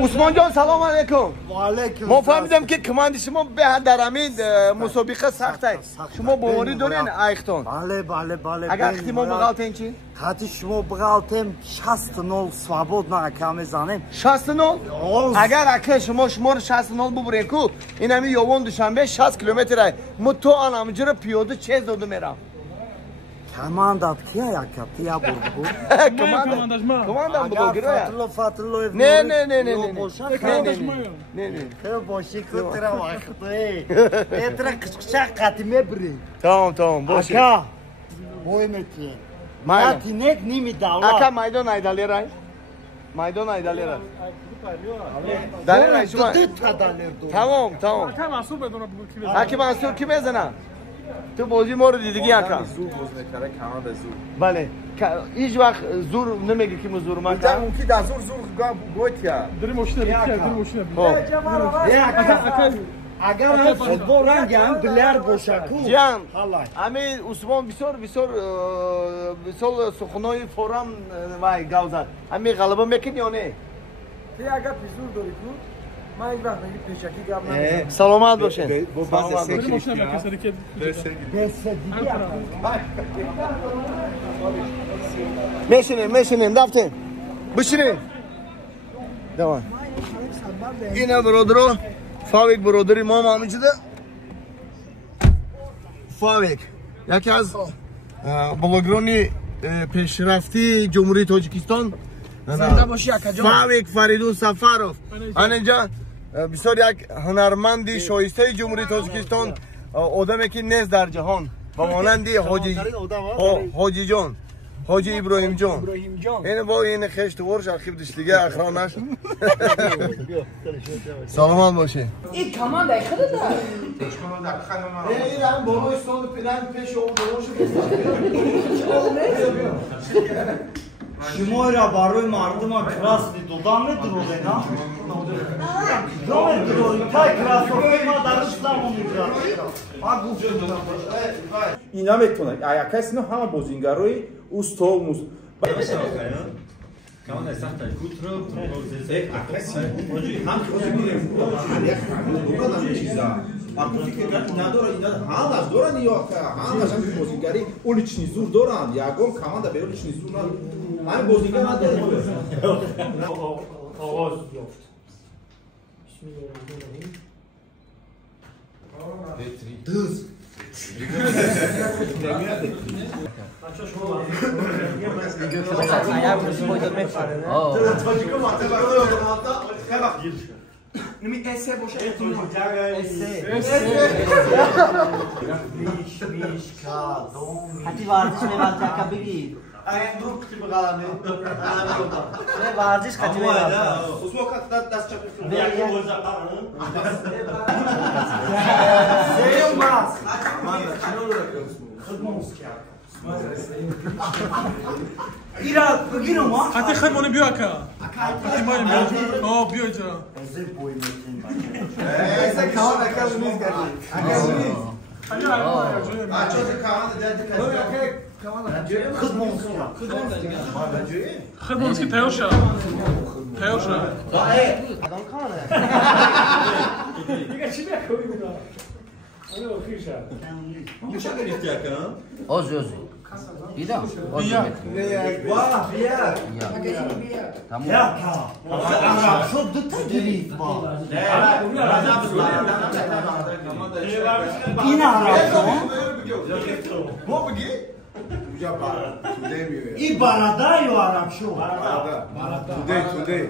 عثمان جان سلام علیکم. و علیکم. ما فهمیدم که کماند شما به در همین مسابقه سخت است. شما باوری دارین ایختون؟ بله. اگر اختیما بغلتین چی؟ خاطر شما بغلتیم 60-0 свободно اکا میزنیم. 60-0؟ اگر اکا شما شمار 60-0 ببرین کو این همی یوان دوشنبه 60 کیلومتر است. من تو آن همجور پیاده چه زده میرم. کماندات کیا اکا تیا برگو؟ کماندم بلوگیره. فاتلو نه. باشی کترا وقتی. اترا کشک قطمه بری. تمام باشه. اکا بویمتی. ماتی نک نیمی داولا. اکا میدان ایدالی رای. میدان ایدالی رای. دالی رای شما. تمام. اکا منصور بدونه بگو کی بزنه. اکی منصور کی بزنه؟ تو بازی ما رو دیدگی اکا. زور بزنه کرده کماند زور. بله. هیچ وقت زور نمیگی که زور ما میگم اون کی در زور گوتیا. داری مشتری. اگر فوتبال رنگم بلر باشکو. جان. همین عثمان بسیار سخنای فورم وای گاوزد. همین غلبه میکنی یا نه؟ تی اگر پیزور داری کو ما هیچ وقت نگی پیشکی گام نمیکنم. سلامت باشین. داری مشتری کسری که میشینیم دفتر بشینیم. دوام. اینه برادرو فاویک برادری ما همینجوره. فاویک یکی از بلاگرانی پیشرفتی جمهوری تاجیکستان. زنده باشی اکا جان. فاویک فریدون سفروف. اینجا بسیار یک هنرمندی شایسته جمهوری تاجیکستان آدمی که نیست در جهان و مانندی حاجی جان حاجی ابراهیم جان این با این خشتوار شرخیب دشتیگه اخرانش سلامت باشه. این کمان دای خود دار این هم بالای استان پیدن پیش اون شما را برای مردم کلاس دیدم ندروده نه؟ نمیدروده تا کلاس رو ما در اسلام میگذاریم. اینا میتونن اگه کسی نه همه بازیگرای استال موز کمان از سخت کوترو کسی هم بازیگریم بودن چیزا آپوزی که نداره اینا حالش دارن یا حالش هم بازیگری اولیچنی زور دارن یا گل کاماندا به اولیچنی زور نداره همین بازیگر نداره آغاز یافت. بسم الله الرحمن الرحیم. دوز نمی اسه باشه میش کادوم حتی ورزش می‌وقت اکا بگی این دروب کتی بغلمه ورزش خطی می‌وقت اسمو کات دست چپ سیم باز ایرا بگیرم ما حتی خدمانه بیا اکا. حتی ما بیا. بیا اینجا. ازه بوی میتین ایسا کمان اکا نیست کردی اکا نیست خیلی عربا جوی من. بچه‌ها کاماندا دادی خدمانه که تیار شد. دیگه چی میکنی بودا اون اخیر شد میشه گرفتی اکا؟ اوزی دیدم بیا واه بیا تمام عرب شد دو تا گرید با این عرب ما بگی؟ این برادر یا عرب شد؟ توده